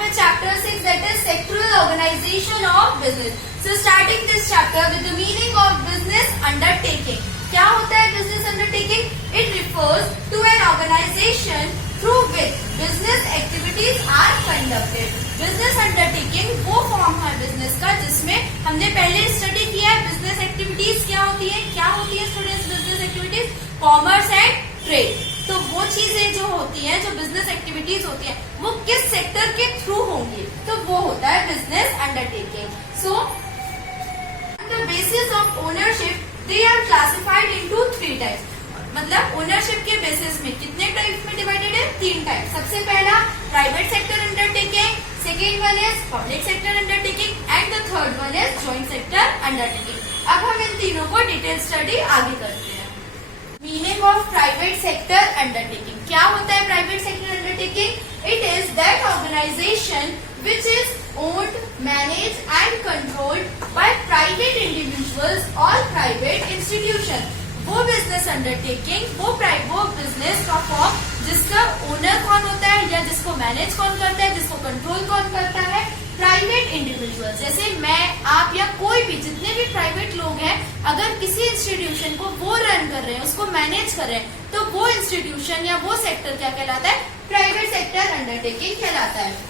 with chapter 6, that is sectoral organization of business. So starting this chapter with the meaning of business undertaking. क्या होता है business undertaking? It refers to an organization through which business activities are conducted. Business undertaking वो form है business का जिसमें हमने पहले study किया है बिजनेस एक्टिविटीज क्या होती है students business activities, commerce and trade. तो वो चीजें जो होती हैं, जो बिजनेस एक्टिविटीज होती हैं, वो किस सेक्टर के थ्रू होंगी, तो वो होता है business undertaking. So the basis of ownership they are classified into 3 types. मतलब ओनरशिप के बेसिस में कितने टाइप्स में डिवाइडेड है? 3 टाइप। सबसे पहला private sector undertaking, second one is public sector undertaking and the third one is joint sector undertaking. अब हम इन तीनों को डिटेल स्टडी आगे करते हैं। Meaning of private sector undertaking. क्या होता है private sector undertaking? It is that organisation which is owned, managed and controlled by private individuals or private institutions. वो बिजनेस अंडरटेकिंग, वो बिजनेस का फॉर्म जिसका ओनर कौन होता है या जिसको मैनेज कौन करता है, जिसको कंट्रोल कौन करता है? Private individual. जैसे मैं, आप या कोई भी, जितने भी प्राइवेट लोग हैं, अगर किसी इंस्टीट्यूशन को वो रन कर रहे हैं, उसको मैनेज कर रहे हैं, तो वो इंस्टीट्यूशन या वो सेक्टर क्या कहलाता है? प्राइवेट सेक्टर अंडरटेकिंग कहलाता है।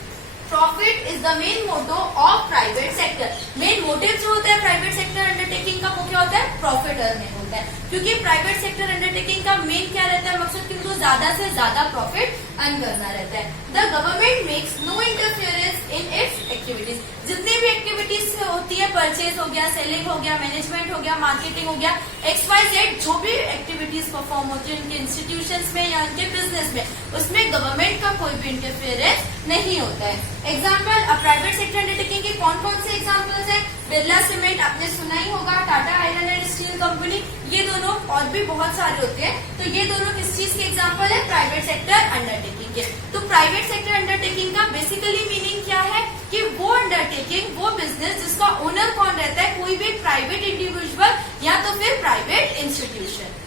Profit is the main motto of private sector. Main motive जो होता है प्राइवेट सेक्टर अंडरटेकिंग का, वो क्या होता है? प्रॉफिट अर्निंग होता है। क्योंकि प्राइवेट सेक्टर अंडरटेकिंग का मेन क्या रहता है मकसद? कि उनको ज्यादा से ज्यादा प्रॉफिट अर्न करना रहता है। The government makes no interference in its activities. जितनी भी एक्टिविटीज होती है, परचेज हो गया, सेलिंग हो गया, मैनेजमेंट हो गया, मार्केटिंग हो गया, XYZ जो भी एक्टिविटीज परफॉर्म होती है उनके इंस्टीट्यूशंस में या उनके बिजनेस में, उसमें गवर्नमेंट का कोई भी इंटरफियरेंस नहीं होता है। एग्जाम्पल, प्राइवेट सेक्टर अंडरटेकिंग के कौन कौन से एग्जाम्पल्स है? बिरला सीमेंट आपने सुना ही होगा, Tata iron and steel company, ये दोनों, और भी बहुत सारे होते हैं। तो ये दोनों किस चीज के एग्जाम्पल है? प्राइवेट सेक्टर अंडरटेकिंग के। तो प्राइवेट सेक्टर अंडरटेकिंग का बेसिकली मीनिंग क्या है? कि वो अंडरटेकिंग, वो बिजनेस जिसका ओनर कौन रहता है? कोई भी प्राइवेट इंडिविजुअल या तो फिर private institution.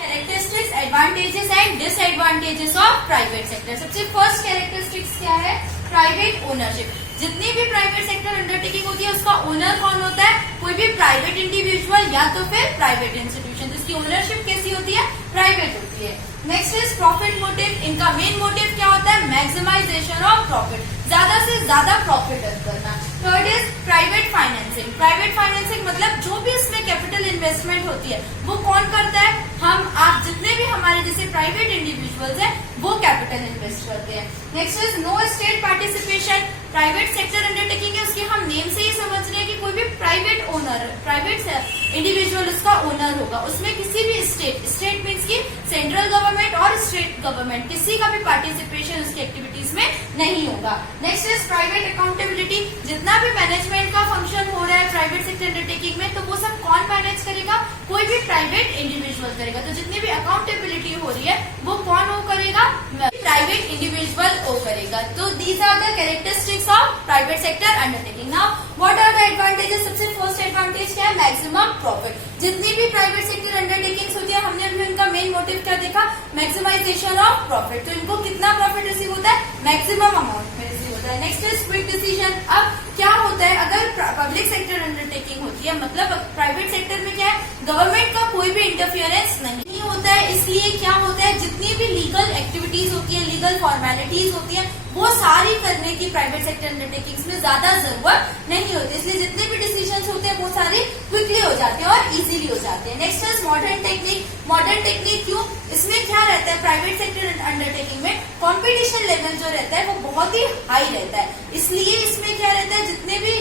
Characteristics, advantages and disadvantages of private sector. सबसे फर्स्ट कैरेक्टरिस्टिक्स क्या है? Private ownership. जितनी भी प्राइवेट सेक्टर अंडरटेकिंग होती है उसका ओनर कौन होता है? कोई भी प्राइवेट इंडिविजुअल या तो फिर प्राइवेट इंस्टीट्यूशन, जिसकी ओनरशिप कैसी होती है? प्राइवेट होती है। Next is profit motive. इनका मेन मोटिव क्या होता है? मैक्सिमाइजेशन ऑफ प्रॉफिट, ज्यादा से ज्यादा प्रॉफिट अर्न करना। Third is private financing. Private financing मतलब जो भी इसमें कैपिटल इन्वेस्टमेंट होती है वो कौन करता है? हम, आप, जितने भी हमारे जैसे प्राइवेट इंडिविजुअल्स हैं वो कैपिटल इन्वेस्ट करते हैं। Next is no state participation. Private sector undertaking है, उसके हम नेम से ही समझ रहे हैं कि कोई भी प्राइवेट ओनर, प्राइवेट इंडिविजुअल उसका ओनर होगा, उसमें किसी भी स्टेट मीन्स की सेंट्रल गवर्नमेंट और स्टेट गवर्नमेंट, किसी का भी पार्टिसिपेशन उसकी एक्टिविटीज में नहीं होगा। Next is private accountability. जितना भी मैनेजमेंट का फंक्शन हो रहा है प्राइवेट सेक्टर अंडरटेकिंग में, तो वो सब कौन मैनेज करेगा? कोई भी प्राइवेट इंडिविजुअल करेगा। तो जितनी भी अकाउंटेबिलिटी हो रही है वो कौन हो करेगा? प्राइवेट इंडिविजुअल हो करेगा। तो these are the characteristics of private sector undertaking. Now what are the advantages? सबसे फर्स्ट एडवांटेज क्या है? Maximum profit. जितनी भी प्राइवेट सेक्टर अंडरटेकिंग्स होती है, हमने अभी उनका मेन मोटिव क्या देखा? Maximisation of profit. तो इनको कितना प्रॉफिट रिसीव होता है? मैक्सिमम अमाउंट में रिसीव होता है। Next is quick decision. अब क्या होता है, अगर पब्लिक सेक्टर अंडरटेकिंग होती है, मतलब प्राइवेट सेक्टर में क्या है? गवर्नमेंट का कोई भी इंटरफियरेंस नहीं होता है। इसलिए क्या होता है, जितनी भी लीगल एक्टिविटीज होती है, लीगल फॉर्मेलिटीज होती है, वो सारी करने की प्राइवेट सेक्टर अंडरटेकिंग्स में ज्यादा जरूरत नहीं होती। इसलिए जितने भी डिसीजंस होते हैं वो सारे क्विकली हो जाते हैं और इजीली हो जाते हैं। Next is modern technique. Modern technique क्यों? इसमें क्या रहता है? प्राइवेट सेक्टर अंडरटेकिंग में कंपटीशन लेवल जो रहता है वो बहुत ही हाई रहता है। इसलिए इसमें क्या रहता है, जितने भी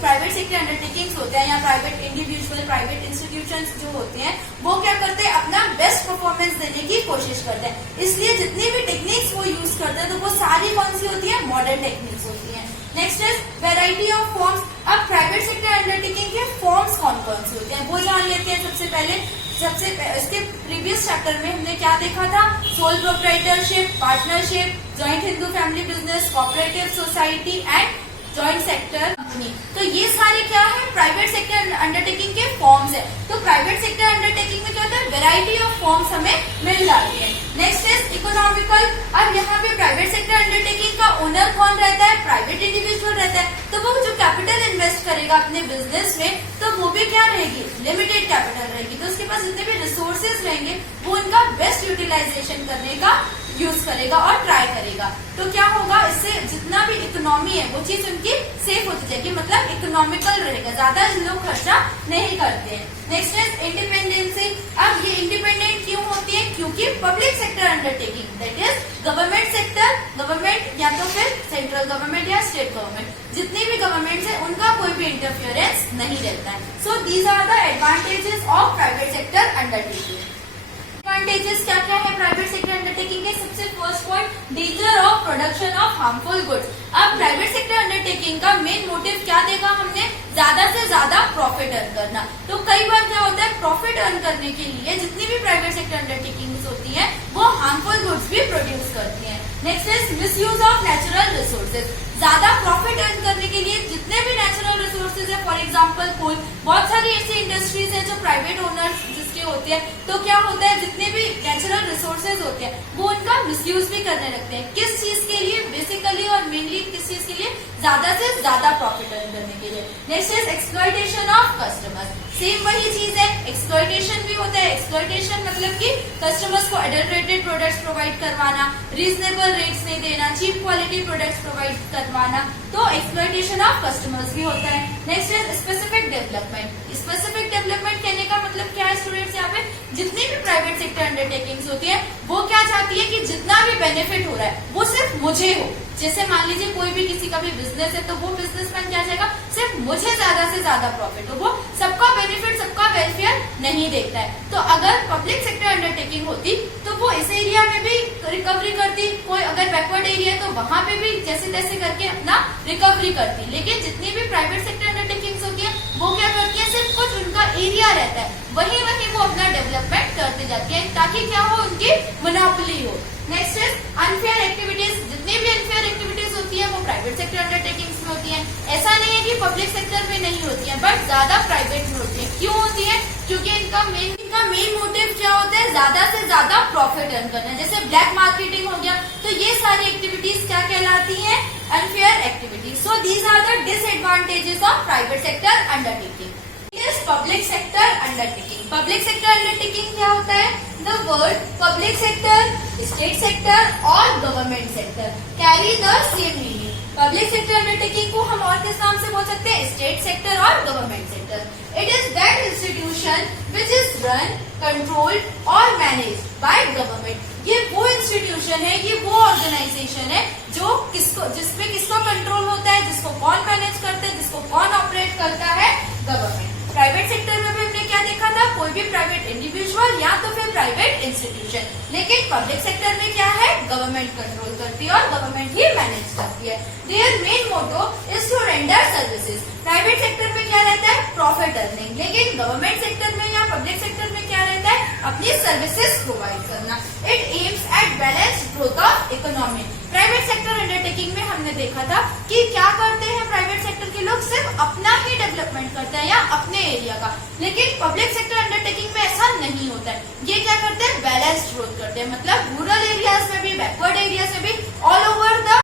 प्राइवेट सेक्टर अंडरटेकिंग्स होते हैं या प्राइवेट इंडिविजुअल, प्राइवेट इंस्टीट्यूशंस जो होते हैं, वो क्या करते हैं? अपना बेस्ट परफॉर्मेंस देने की कोशिश करते हैं। इसलिए जितनी भी टेक्निक्स वो यूज करते हैं तो वो सारी कौन सी होती है? मॉडर्न टेक्निक्स होती है। Next is variety of forms. अब प्राइवेट सेक्टर अंडरटेकिंग के फॉर्म्स कौन कौन से होते हैं वो जान लेते हैं। सबसे पहले इसके प्रीवियस चैप्टर में हमने क्या देखा था? Sole proprietorship, partnership, joint Hindu family business, cooperative society and joint sector company. तो ये सारे क्या है? प्राइवेट सेक्टर अंडरटेकिंग के फॉर्म्स है। तो प्राइवेट सेक्टर अंडरटेकिंग में क्या होता है? वेराइटी ऑफ फॉर्म्स हमें मिल जाती है। Next is economical. अब यहाँ पे प्राइवेट सेक्टर अंडरटेकिंग का ओनर कौन रहता है, प्राइवेट इंडिविजुअल रहता है। तो वो जो कैपिटल इन्वेस्ट करेगा अपने बिजनेस में, तो वो भी क्या रहेगी, लिमिटेड कैपिटल रहेगी। तो उसके पास जितने भी रिसोर्सेज रहेंगे वो उनका बेस्ट यूटिलाइजेशन करने का यूज करेगा और ट्राई करेगा। तो क्या होगा, इससे जितना भी इकोनॉमी है वो चीज उनकी सेफ होती जाएगी, मतलब इकोनॉमिकल रहेगा, ज्यादा लोग खर्चा नहीं करते हैं। Next is independency. अब ये इंडिपेंडेंट क्यों होती है, क्योंकि public sector undertaking, that is government sector, government या तो फिर सेंट्रल गवर्नमेंट या स्टेट गवर्नमेंट, जितनी भी गवर्नमेंट है उनका कोई भी इंटरफियरेंस नहीं रहता है। So these are the advantages of private sector undertaking. Advantages क्या क्या है प्राइवेट सेक्टर अंडरटेकिंग के? सबसे first point, danger of production of harmful goods. अब प्राइवेट सेक्टर अंडरटेकिंग का मेन मोटिव क्या देखा हमने, ज्यादा से ज्यादा प्रॉफिट अर्न करना। तो कई बार क्या होता है, प्रॉफिट अर्न करने के लिए जितनी भी प्राइवेट सेक्टर अंडरटेकिंग होती है वो हार्मफुल गुड्स भी प्रोड्यूस करती है। Next is misuse of natural resources. ज्यादा प्रॉफिट अर्न करने के लिए जितने भी नेचुरल रिसोर्सेज है, फॉर एग्जाम्पल कोल, बहुत सारी ऐसी इंडस्ट्रीज है जो प्राइवेट ओनर्स जिसके होते हैं, तो क्या होता है, जितने भी नेचुरल रिसोर्सेज होते हैं वो उनका मिसयूज भी करने लगते हैं। किस चीज के लिए, बेसिकली और मेनली किस चीज के लिए, ज्यादा से ज्यादा प्रॉफिट अर्न करने के लिए। Next is exploitation of customers. Same वही चीज है, एक्सप्लॉयटेशन भी होता है। एक्सप्लॉयटेशन मतलब कि कस्टमर्स को एडल्ट्रेटेड प्रोडक्ट्स प्रोवाइड करवाना, रीजनेबल रेट्स नहीं देना, चीप क्वालिटी प्रोडक्ट्स प्रोवाइड करवाना, तो एक्सप्लॉयटेशन ऑफ कस्टमर्स भी होता है। Next is specific development. Specific development कहने का मतलब क्या है स्टूडेंट्स, यहाँ पे जितनी भी प्राइवेट सेक्टर अंडरटेकिंग्स होती है वो क्या चाहती है कि जितना भी बेनिफिट हो रहा है वो सिर्फ मुझे हो। जैसे मान लीजिए कोई भी किसी का भी बिजनेस है, तो वो बिजनेसमैन क्या चाहेगा, सिर्फ मुझे ज्यादा से ज्यादा प्रॉफिट हो, वो सबका बेनिफिट, सबका वेलफेयर नहीं देखता है। तो अगर पब्लिक सेक्टर अंडरटेकिंग होती तो वो इस एरिया में भी रिकवरी करती, कोई अगर बैकवर्ड एरिया है तो वहां पे भी जैसे तैसे करके अपना रिकवरी करती। लेकिन जितनी भी प्राइवेट सेक्टर अंडरटेकिंग्स होती है वो क्या करती है, सिर्फ कुछ उनका एरिया रहता है, वही वो अपना डेवलपमेंट करते जाती है, ताकि क्या हो, उनकी मोनोपोली हो। Next is unfair activities. जितनी भी अनफेयर एक्टिविटीज होती है वो प्राइवेट सेक्टर अंडरटेकिंग्स में होती है। ऐसा नहीं है कि पब्लिक सेक्टर में नहीं होती है, बट ज्यादा प्राइवेट में होती है। क्यों होती है, क्योंकि इनका मेन मोटिव क्या होता है, ज्यादा से ज्यादा प्रॉफिट अर्न करना। जैसे ब्लैक मार्केटिंग हो गया, तो ये सारी एक्टिविटीज क्या कहलाती है, unfair activities. So these are the disadvantages of private sector undertaking. Public sector undertaking. Public sector undertaking क्या होता है, the word public sector, state sector और government sector carry the same meaning. Public sector undertaking को हम और किस नाम से बोल सकते हैं, स्टेट सेक्टर और government sector. It is that institution which is run, controlled और मैनेज्ड बाय गवर्नमेंट। ये वो इंस्टीट्यूशन है, ये वो ऑर्गेनाइजेशन है जो जिसमें किसको कंट्रोल होता है, जिसको कौन मैनेज करता है, जिसको कौन ऑपरेट करता है, गवर्नमेंट। प्राइवेट सेक्टर में भी हमने क्या देखा था, कोई भी प्राइवेट इंडिविजुअल या तो फिर प्राइवेट इंस्टीट्यूशन। लेकिन पब्लिक सेक्टर में क्या है, गवर्नमेंट कंट्रोल करती है और गवर्नमेंट ही मैनेज करती है। Their main motto is to render services. Private sector में क्या रहता है, प्रॉफिट अर्निंग, लेकिन गवर्नमेंट सेक्टर में या पब्लिक सेक्टर में क्या रहता है, अपनी सर्विसेज प्रोवाइड करना। It aims at balance growth of economy. Private sector undertaking में हमने देखा था कि क्या करते हैं प्राइवेट सेक्टर के लोग, सिर्फ अपना ही डेवलपमेंट करते हैं या अपने एरिया का। लेकिन पब्लिक सेक्टर अंडरटेकिंग में ऐसा नहीं होता है। ये क्या करते हैं, बैलेंस्ड ग्रोथ करते हैं, मतलब रूरल एरियाज में भी, बैकवर्ड एरियाज में भी, all over the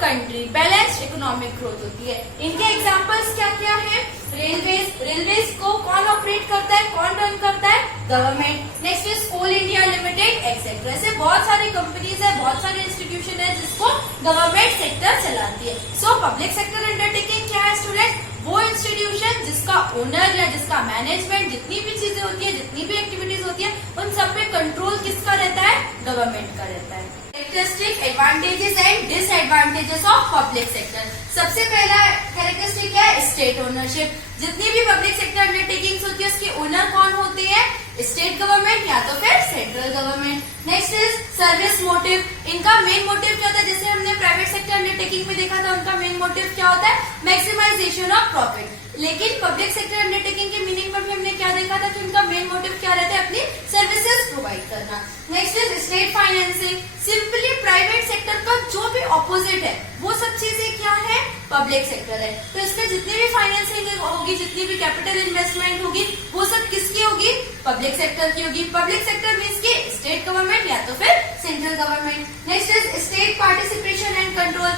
country balanced economic growth होती है। इनके एग्जांपल्स क्या क्या है, रेलवेज को कौन ऑपरेट करता है, कौन रन करता है, government. Next is Coal India Limited etcetera. ऐसे बहुत सारी कंपनीज है, बहुत सारे इंस्टीट्यूशन है जिसको गवर्नमेंट सेक्टर चलाती है। सो पब्लिक सेक्टर अंडरटेकिंग क्या है स्टूडेंट, वो इंस्टीट्यूशन जिसका ओनर या जिसका मैनेजमेंट, जितनी भी चीजें होती है, जितनी भी एक्टिविटीज होती है, उन सब पे कंट्रोल किसका रहता है, गवर्नमेंट का रहता है। Characteristic, advantages and disadvantages of public sector. सबसे पहला कैरेक्टरिस्टिक क्या है, स्टेट ओनरशिप। जितनी भी पब्लिक सेक्टर अंडरटेकिंग्स होती है उसके ओनर कौन होते हैं, स्टेट गवर्नमेंट या तो फिर central government. Next is service motive. इनका मेन मोटिव क्या होता है, जैसे हमने प्राइवेट सेक्टर अंडरटेकिंग में देखा था, उनका मेन मोटिव क्या होता है, मैक्सिमाइजेशन ऑफ प्रॉफिट। लेकिन पब्लिक सेक्टर अंडरटेकिंग के मीनिंग में भी हमने क्या देखा था कि उनका मेन मोटिव क्या रहता है, अपनी सर्विसेज प्रोवाइड करना। Next is state financing. Simply private sector का जो भी ऑपोजिट है वो सब चीजें क्या है, पब्लिक सेक्टर है। तो इसमें जितनी भी फाइनेंसिंग होगी, जितनी भी कैपिटल इन्वेस्टमेंट होगी, वो सब किसकी होगी, पब्लिक सेक्टर की होगी। पब्लिक सेक्टर मीन्स की स्टेट गवर्नमेंट या तो फिर central government. Next is state participation and control.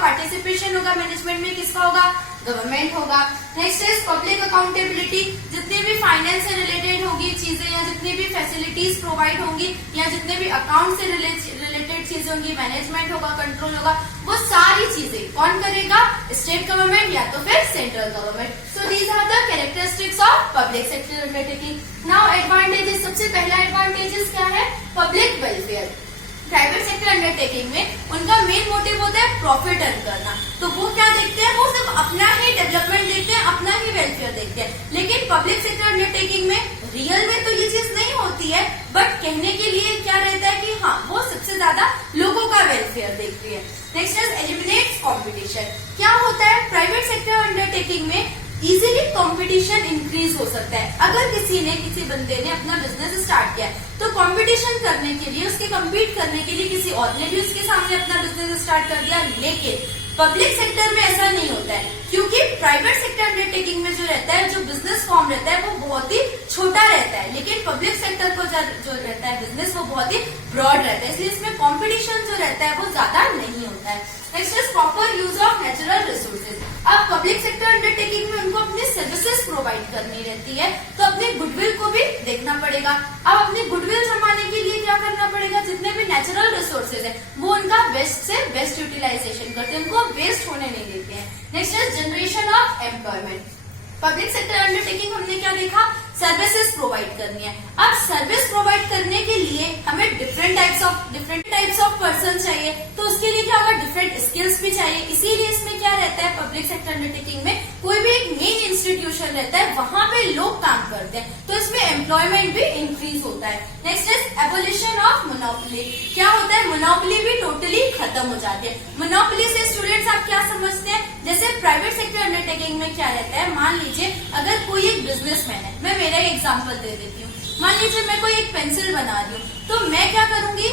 Participation होगा मैनेजमेंट में किसका होगा, गवर्नमेंट होगा। नेक्स्ट इज पब्लिक अकाउंटेबिलिटी, जितनी भी फाइनेंस से रिलेटेड होगी चीजें या जितनी भी फैसिलिटीज प्रोवाइड होंगी या जितने भी अकाउंट से रिलेटेड चीजें होंगी, मैनेजमेंट होगा, कंट्रोल होगा, वो सारी चीजें कौन करेगा, स्टेट गवर्नमेंट या तो फिर central government. So these are the characteristics of public sector undertaking. Now advantages, सबसे पहला एडवांटेजेस क्या है, public welfare. Private sector undertaking में उनका मेन मोटिव होता है प्रॉफिट अर्न करना, तो वो क्या देखते हैं, वो सिर्फ अपना ही डेवलपमेंट देखते हैं, अपना ही वेलफेयर देखते हैं। लेकिन पब्लिक सेक्टर अंडरटेकिंग में रियल में तो ये चीज नहीं होती है, बट कहने के लिए क्या रहता है कि हाँ वो सबसे ज्यादा लोगों का वेलफेयर देखती है। Next is eliminates competition. क्या होता है, प्राइवेट सेक्टर अंडरटेकिंग में इजीली कंपटीशन इंक्रीज हो सकता है। अगर किसी बंदे ने अपना बिजनेस स्टार्ट किया तो कंपटीशन करने के लिए, उसके कम्पीट करने के लिए किसी और ने भी उसके सामने अपना बिजनेस स्टार्ट कर दिया। लेकिन पब्लिक सेक्टर में ऐसा नहीं होता है, क्योंकि प्राइवेट सेक्टर अंडरटेकिंग में जो रहता है, जो बिजनेस फॉर्म रहता है वो बहुत ही छोटा रहता है, लेकिन पब्लिक सेक्टर को जो रहता है बिजनेस वो बहुत ही ब्रॉड रहता है, इसलिए इसमें कंपटीशन जो रहता है वो ज्यादा नहीं होता है। Next is proper use of natural resources. अब पब्लिक सेक्टर अंडरटेकिंग में उनको अपनी सर्विसेज प्रोवाइड करनी रहती है, तो अपने गुडविल को भी देखना पड़ेगा। अब अपनी गुडविल जमाने के लिए क्या करना पड़ेगा, जितने भी नेचुरल रिसोर्सेज है वो उनका बेस्ट से बेस्ट यूटिलाइजेशन करते हैं, उनको वेस्ट होने नहीं देते हैं। Next is generation of employment. Public sector undertaking हमने क्या देखा, सर्विसेज प्रोवाइड करनी है। अब सर्विस प्रोवाइड करने के लिए हमें डिफरेंट टाइप्स ऑफ पर्सन चाहिए, तो उसके लिए क्या होगा, डिफरेंट स्किल्स भी चाहिए। इसीलिए इसमें क्या रहता है, पब्लिक सेक्टर अंडरटेकिंग में कोई भी एक मेन इंस्टीट्यूशन रहता है, वहां पे लोग काम करते हैं, तो इसमें एम्प्लॉयमेंट भी इंक्रीज होता है। Next is abolition of monopoly. क्या होता है, मोनोपोली भी टोटली खत्म हो जाती है। मोनोपोली से स्टूडेंट्स आप क्या समझते हैं, जैसे प्राइवेट सेक्टर अंडरटेकिंग में क्या रहता है, मान लीजिए अगर कोई एक बिजनेसमैन है, मैं मेरा एग्जांपल दे देती हूँ। मान लीजिए मैं कोई एक पेंसिल बना रही हूँ, तो मैं क्या करूंगी,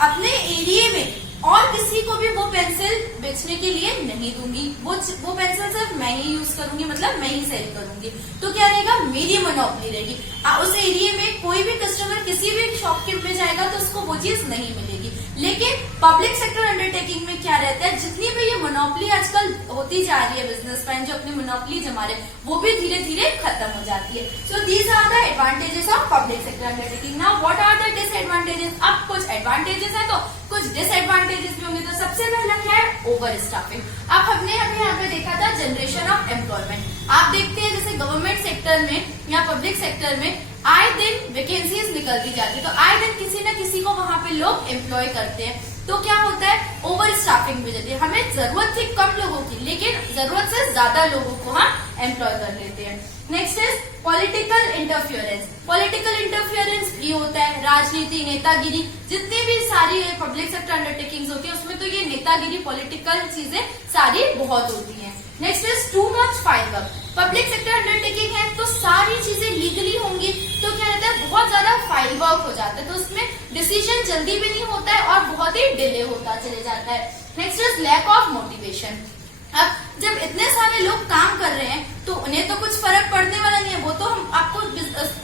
अपने एरिया में और किसी को भी वो पेंसिल बेचने के लिए नहीं दूंगी, वो पेंसिल सिर्फ मैं ही यूज करूंगी, मतलब मैं ही सेल करूंगी, तो क्या रहेगा, मेरी मोनोपोली रहेगी। उस एरिया में कोई भी कस्टमर किसी भी शॉप में जाएगा तो उसको वो चीज नहीं मिलेगी। लेकिन पब्लिक सेक्टर अंडरटेकिंग में क्या रहता है, जितनी भी ये मोनोपोली आजकल होती जा रही है, बिजनेसमैन जो अपनी मोनोपोली जमा रहे वो भी धीरे धीरे खत्म हो जाती है। So these are the advantages of public sector undertaking. Now what are the disadvantages. अब कुछ एडवांटेजेस है तो कुछ डिसएडवांटेजेस भी होंगे। तो सबसे पहला क्या है, ओवर स्टाफिंग। अब हमने अभी यहाँ पे देखा था जनरेशन ऑफ एम्प्लॉयमेंट। आप देखते हैं जैसे गवर्नमेंट सेक्टर में या पब्लिक सेक्टर में आए दिन वैकेंसीज निकलती जाती है, तो आए दिन किसी न किसी को वहां पे लोग एम्प्लॉय करते हैं, तो क्या होता है, ओवर स्टाफिंग भी जाती है। हमें जरूरत थी कम लोगों की, लेकिन जरूरत से ज्यादा लोगों को हम एम्प्लॉय कर लेते हैं। Next is political interference. Political interference भी होता है, राजनीति, नेतागिरी, जितनी भी सारी पब्लिक सेक्टर अंडरटेकिंग्स होती है उसमें तो ये नेतागिरी, पॉलिटिकल चीजें सारी बहुत होती है। Next is too much file work. Public sector undertaking है तो सारी चीजें लीगली होंगी, तो क्या रहता है, बहुत ज्यादा फाइल वर्क हो जाता है, तो उसमें डिसीजन जल्दी भी नहीं होता है और बहुत ही डिले होता चले जाता है। Next is lack of motivation. अब जब इतने सारे लोग काम कर रहे हैं तो उन्हें तो कुछ फर्क पड़ने वाला नहीं है, वो तो हम आपको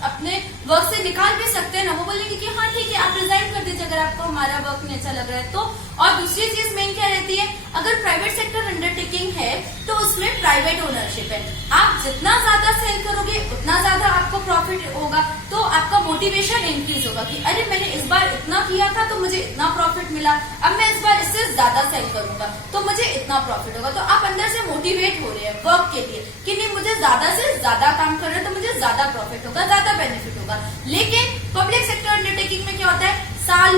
अपने वर्क से निकाल भी सकते हैं ना, वो बोलेंगे कि हाँ ठीक है आप रिजाइन कर दीजिए अगर आपको हमारा वर्क नहीं अच्छा लग रहा है तो। और दूसरी चीज मेन क्या रहती है, अगर प्राइवेट सेक्टर अंडरटेकिंग है तो उसमें प्राइवेट ओनरशिप है, आप जितना ज्यादा सेल करोगे उतना ज्यादा आपको प्रॉफिट होगा, तो आपका मोटिवेशन इंक्रीज होगा कि अरे मैंने इस बार इतना किया था तो मुझे इतना प्रॉफिट मिला, अब मैं इस बार इससे ज्यादा सेल करूंगा तो मुझे इतना प्रॉफिट होगा, तो आप अंदर से मोटिवेट हो रहे हैं वर्क के लिए कि नहीं मुझे ज्यादा से ज्यादा काम कर रहे हैं तो मुझे ज्यादा प्रॉफिट होगा, ज्यादा बेनिफिट होगा। लेकिन पब्लिक सेक्टर अंडरटेकिंग में क्या होता है, साल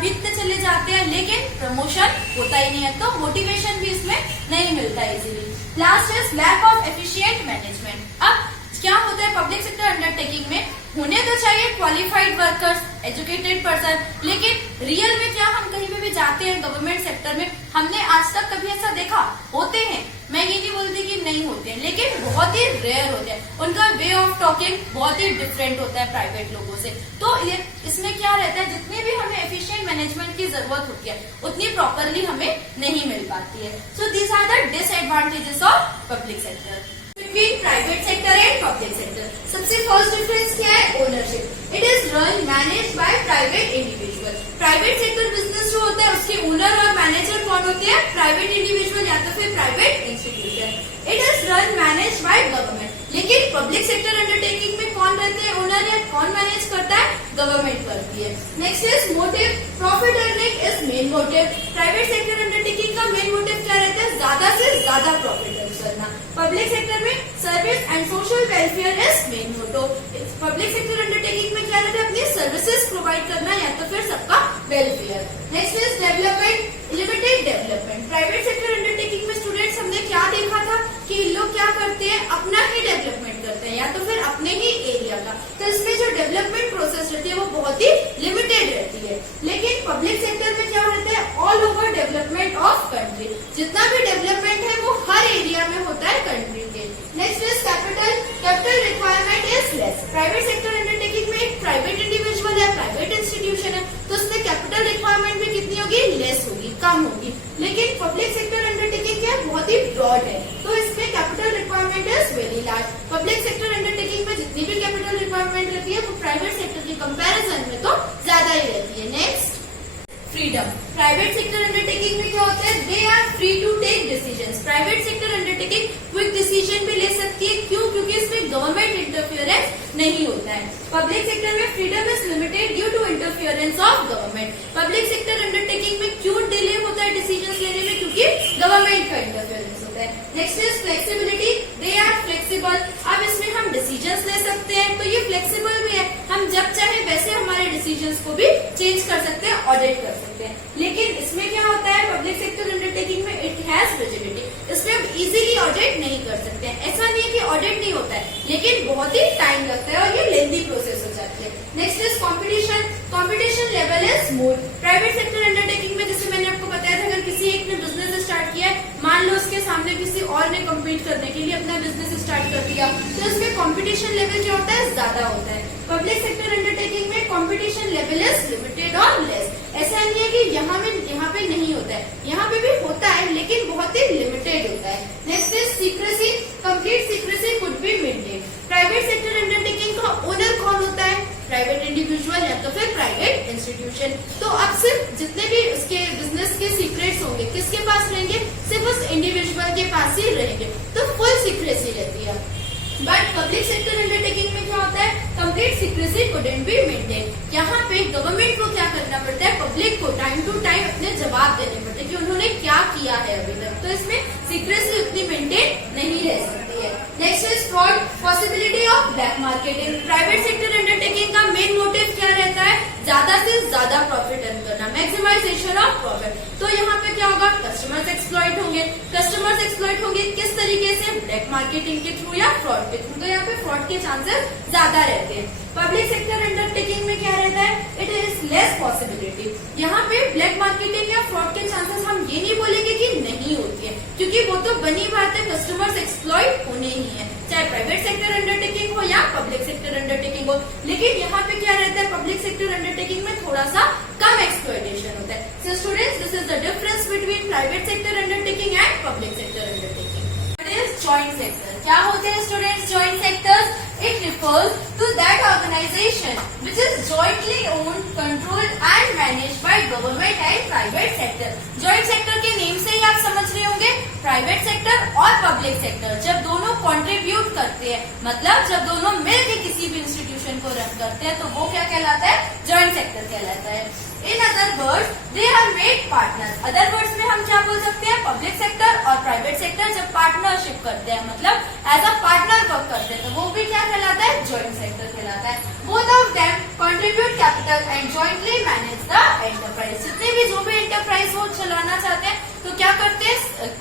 बीतते चले जाते हैं लेकिन प्रमोशन होता ही नहीं है, तो मोटिवेशन भी इसमें नहीं मिलता easily. Last is lack of efficient management. अब क्या होता है पब्लिक सेक्टर अंडरटेकिंग में, होने तो चाहिए क्वालिफाइड वर्कर्स, एजुकेटेड पर्सन, लेकिन रियल में क्या हम कहीं पे भी जाते हैं गवर्नमेंट सेक्टर में, हमने आज तक कभी ऐसा देखा, होते हैं, मैं ये नहीं बोलती कि नहीं होते हैं, लेकिन बहुत ही रेयर होते हैं, उनका वे ऑफ टॉकिंग बहुत ही डिफरेंट होता है प्राइवेट लोगों से। तो ये इसमें क्या रहता है, जितनी भी हमें एफिशिएंट मैनेजमेंट की जरूरत होती है उतनी प्रॉपरली हमें नहीं मिल पाती है। So these are the disadvantages of public sector between private sector and public sector. सबसे फर्स्ट डिफरेंस क्या है, ownership. It is run manage by private individual. Private sector business जो होता है उसके ओनर और मैनेजर कौन होते हैं? प्राइवेट इंडिविजुअल या तो फिर private institution. It is run manage by government. लेकिन पब्लिक सेक्टर अंडरटेकिंग में कौन रहते हैं ओनर या कौन मैनेज करता है? गवर्नमेंट करती है। Next is motive, profit earning is main motive. Private sector undertaking का मेन मोटिव क्या रहता है? ज्यादा से ज्यादा प्रॉफिट अर्न करना। पब्लिक सेक्टर में service and social welfare is main motto. Public sector undertaking में क्या रहता है? अपनी सर्विसेज प्रोवाइड करना या तो फिर सबका welfare. Next is development, limited development. Private sector undertaking में स्टूडेंट्स हमने क्या देखा था कि लोग क्या करते हैं? अपना ही डेवलपमेंट करते हैं या तो फिर अपने ही एरिया का। तो इसमें जो डेवलपमेंट प्रोसेस रहती है वो बहुत ही लिमिटेड रहती है। लेकिन पब्लिक सेक्टर में क्या रहता है? All over development of country. जितना भी डेवलपमेंट है वो हर एरिया में होता है कंट्री के। Next is capital, capital requirement is less. Private sector undertaking में एक प्राइवेट इंडिविजुअल या प्राइवेट इंस्टीट्यूशन है तो उसमें कैपिटल रिक्वायरमेंट भी कितनी होगी? लेस होगी, कम होगी। लेकिन पब्लिक सेक्टर अंडरटेकिंग क्या है? बहुत ही ब्रॉड है तो इसमें capital requirement is very large. Public sector undertaking में जितनी भी कैपिटल रिक्वायरमेंट रहती है वो प्राइवेट सेक्टर के कंपैरिजन में तो ज्यादा ही रहती है। Next, freedom. Private sector undertaking में क्या होता है? They are free to take decisions. Private sector undertaking quick decision भी ले सकती है। क्यों? क्योंकि इसमें गवर्नमेंट इंटरफियरेंस नहीं होता है। पब्लिक सेक्टर में freedom is limited due to interference of government. Public sector undertaking में क्यों डिले होता है डिसीजन लेने में? क्योंकि गवर्नमेंट का इंटरफियरेंस होता है। Next is flexibility, they are flexible. अब इसमें हम डिसीजंस ले सकते हैं तो ये फ्लेक्सिबल भी है। हम जब चाहे वैसे हमारे डिसीजंस को भी चेंज कर सकते हैं, ऑडिट कर सकते हैं। लेकिन इसमें क्या होता है? पब्लिक सेक्टर अंडरटेकिंग में इट हैज रिजिडिटी। इसमें हम इजीली ऑडिट नहीं कर सकते हैं। ऐसा नहीं है कि ऑडिट नहीं होता है लेकिन बहुत ही टाइम लगता है और ये लेंथी प्रोसेस हो जाती है। Next is competition, competition level is more. Private sector undertaking में जैसे मैंने आपको बताया था, अगर किसी एक ने बिजनेस स्टार्ट किया है, मान लो उसके सामने किसी और ने कम्पीट करने के लिए अपना बिजनेस स्टार्ट कर दिया तो इसमें कॉम्पिटिशन लेवल क्या होता है? ज्यादा होता है। पब्लिक सेक्टर अंडरटेकिंग में कॉम्पिटिशन लेवल इज लिमिटेड और लेस। ऐसा नहीं है कि यहाँ पे नहीं होता है, यहाँ पे भी होता है लेकिन बहुत ही लिमिटेड होता है। Next is secrecy, complete secrecy could be maintain. Private sector undertaking का ओनर कौन होता है? प्राइवेट इंडिविजुअल या तो फिर प्राइवेट इंस्टीट्यूशन। तो अब सिर्फ जितने भी उसके बिजनेस के सीक्रेट्स होंगे किसके पास रहेंगे? सिर्फ उस इंडिविजुअल के पास ही रहेंगे तो फुल सीक्रेसी रहती है। बट पब्लिक सेक्टर अंडरटेकिंग में क्या होता है? Complete secrecy couldn't be maintain. यहाँ पे गवर्नमेंट को क्या करना पड़ता है? पब्लिक को टाइम टू टाइम अपने जवाब देने पड़ते हैं कि उन्होंने क्या किया है अभी तक। तो इसमें सीक्रेसी उतनी मेंटेन नहीं रह सकती है। Next is fraud, possibility of black marketing. Private sector undertaking का मेन मोटिव क्या रहता है? ज्यादा से ज्यादा प्रॉफिट अर्न करना, मैक्सिमाइजेशन ऑफ प्रॉफिट। तो यहाँ पे क्या होगा? कस्टमर्स एक्सप्लॉइट होंगे। कस्टमर्स एक्सप्लॉइट होंगे किस तरीके से? ब्लैक मार्केटिंग के थ्रू या फ्रॉड के थ्रू। तो यहाँ पे फ्रॉड के चांसेस ज्यादा रहते हैं। पब्लिक सेक्टर अंडरटेकिंग में क्या रहता है? It is less possibility. यहाँ पे ब्लैक मार्केटिंग या फ्रॉड के चांसेस हम ये नहीं बोलेंगे कि नहीं होती है क्योंकि वो तो बनी बात है, कस्टमर्स एक्सप्लॉइट होने ही है, चाहे प्राइवेट सेक्टर अंडरटेकिंग हो या पब्लिक सेक्टर अंडरटेकिंग हो। लेकिन यहाँ पे क्या रहता है? पब्लिक सेक्टर अंडरटेकिंग में थोड़ा सा कम एक्सप्लॉइटेशन होता है। So students, this is the difference between private sector undertaking and public sector undertaking. Joint sector क्या होते हैं students? Joint sectors, it refers to that organization which is jointly owned, controlled and managed by government and private sector. joint sector के name से ही आप समझ रहे होंगे private sector और पब्लिक सेक्टर जब दोनों कंट्रीब्यूट करते हैं, मतलब जब दोनों मिलकर किसी भी इंस्टीट्यूशन को रन करते हैं तो वो क्या कहलाता है? जॉइंट सेक्टर कहलाता है। In other words they are made partners. Other words में हम क्या बोल सकते हैं? पब्लिक सेक्टर और प्राइवेट सेक्टर जब पार्टनरशिप करते हैं, मतलब एज अ पार्टनर वर्क करते हैं, तो वो भी क्या कहलाता है? जॉइंट सेक्टर कहलाता है। Both of them contribute capital and jointly manage the enterprise. जितने भी जो भी एंटरप्राइज वो चलाना चाहते हैं तो क्या करते हैं?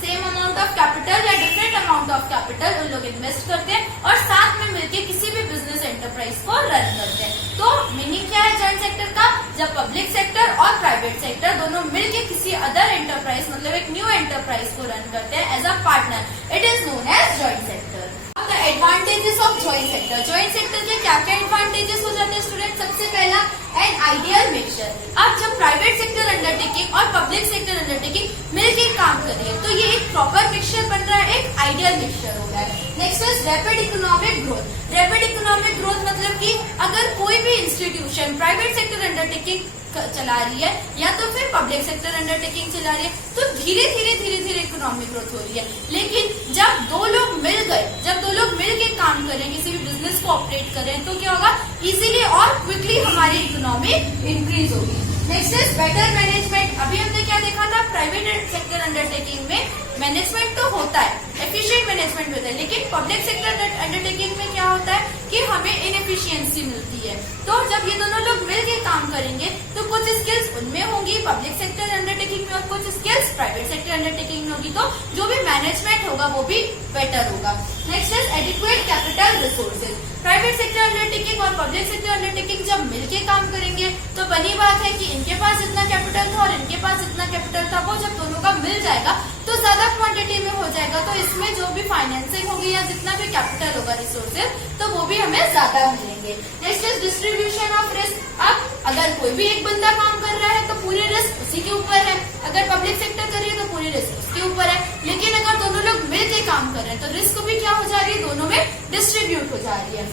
सेम अमाउंट ऑफ कैपिटल या डिफरेंट अमाउंट ऑफ कैपिटल उन लोग इन्वेस्ट करते हैं और साथ में मिलकर किसी भी बिजनेस एंटरप्राइज को रन करते हैं। तो मीनिंग क्या है जॉइंट सेक्टर का? जब पब्लिक सेक्टर और प्राइवेट सेक्टर दोनों मिलकर किसी अदर एंटरप्राइज, मतलब एक न्यू एंटरप्राइज को रन करते हैं as a partner, it is known as joint sector. The advantages of joint sector. Joint sector के क्या क्या एडवांटेजेस हो जाते हैं स्टूडेंट? सबसे पहला, एन आइडियल मिक्सचर। अब जब प्राइवेट सेक्टर अंडरटेकिंग और पब्लिक सेक्टर अंडरटेकिंग मिलकर काम कर रही है तो ये एक प्रॉपर मिक्सचर बन रहा है, एक आइडियल मिक्सचर हो रहा है। Next is rapid economic growth. Rapid economic growth मतलब कि अगर कोई भी इंस्टीट्यूशन प्राइवेट सेक्टर अंडरटेकिंग चला रही है या तो फिर पब्लिक सेक्टर अंडरटेकिंग चला रही है, तो धीरे धीरे इकोनॉमिक ग्रोथ हो रही है। लेकिन जब दो लोग मिल गए, जब दो लोग मिल के काम करें, किसी भी बिजनेस को ऑपरेट करें, तो क्या होगा, इजीली और क्विकली हमारी इकोनॉमी इंक्रीज होगी। Next is better management. अभी हमने क्या देखा था, प्राइवेट सेक्टर अंडरटेकिंग में मैनेजमेंट तो होता है, एफिशिएंट मैनेजमेंट होता है, लेकिन पब्लिक सेक्टर अंडरटेकिंग में क्या होता है कि हमें इनएफिशिएंसी मिलती है। तो जब ये दोनों लोग मिलकर काम करेंगे तो कुछ स्किल्स उनमें होंगी पब्लिक सेक्टर अंडरटेकिंग में और कुछ स्किल्स प्राइवेट सेक्टर अंडरटेकिंग में होगी, तो जो भी मैनेजमेंट होगा वो भी बेटर होगा। Next is adequate capital resources. Private sector undertaking और पब्लिक सेक्टर अंडरटेकिंग जब मिलके काम करेंगे तो बनी बात है कि इनके पास जितना कैपिटल था और इनके पास जितना कैपिटल था, वो जब दोनों का मिल जाएगा तो ज्यादा क्वांटिटी में हो जाएगा, तो इसमें जो भी फाइनेंसिंग होगी या जितना भी कैपिटल होगा रिसोर्सेज, तो वो भी हमें ज्यादा मिलेंगे। Next is distribution of risk. अब अगर कोई भी एक बंदा काम कर रहा है तो पूरे रिस्क उसी के ऊपर है, अगर पब्लिक सेक्टर कर रही है तो पूरी रिस्क उसके ऊपर है, लेकिन अगर दोनों लोग मिलकर काम कर रहे हैं तो रिस्क भी क्या हो जा रही है, दोनों में डिस्ट्रीब्यूट हो जा रही है।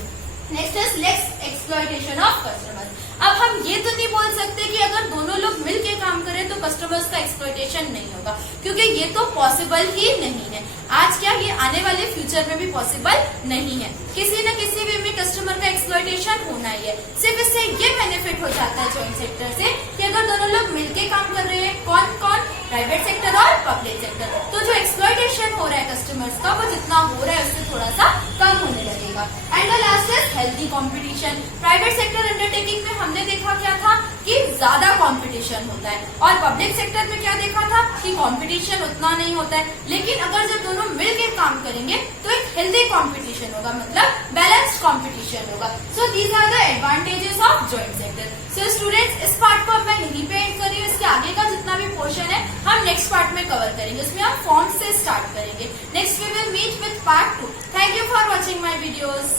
Next is less exploitation of customers. अब हम ये तो नहीं बोल सकते कि अगर दोनों लोग मिलके काम करें तो कस्टमर्स का एक्सप्लॉयटेशन नहीं होगा, क्योंकि ये तो पॉसिबल ही नहीं है। आज क्या, ये आने वाले फ्यूचर में भी पॉसिबल नहीं है। किसी न किसी वे में कस्टमर का एक्सप्लॉयटेशन होना ही है। सिर्फ इससे ये बेनिफिट हो जाता है जॉइंट सेक्टर से कि अगर दोनों लोग मिलके काम कर रहे हैं, कौन कौन, प्राइवेट सेक्टर और पब्लिक सेक्टर, तो जो एक्सप्लॉयटेशन हो रहा है कस्टमर्स का, वो जितना हो रहा है उससे थोड़ा सा कम होने लगेगा। And the last is healthy competition. Private sector undertaking में हमने देखा क्या था कि ज्यादा कंपटीशन होता है, और पब्लिक सेक्टर में क्या देखा था कि कंपटीशन उतना नहीं होता है, लेकिन अगर जब दोनों मिलकर काम करेंगे तो एक हेल्दी कंपटीशन होगा, मतलब बैलेंस्ड कंपटीशन होगा। So these are the advantages of joint sector. So students, इस पार्ट को अब मैं यहीं पे एंड कर रही हूँ। इसके आगे का जितना भी पोर्शन है हम नेक्स्ट पार्ट में कवर करेंगे, उसमें हम फॉर्म से स्टार्ट करेंगे। Next we will meet with part 2। Thank you for watching my videos.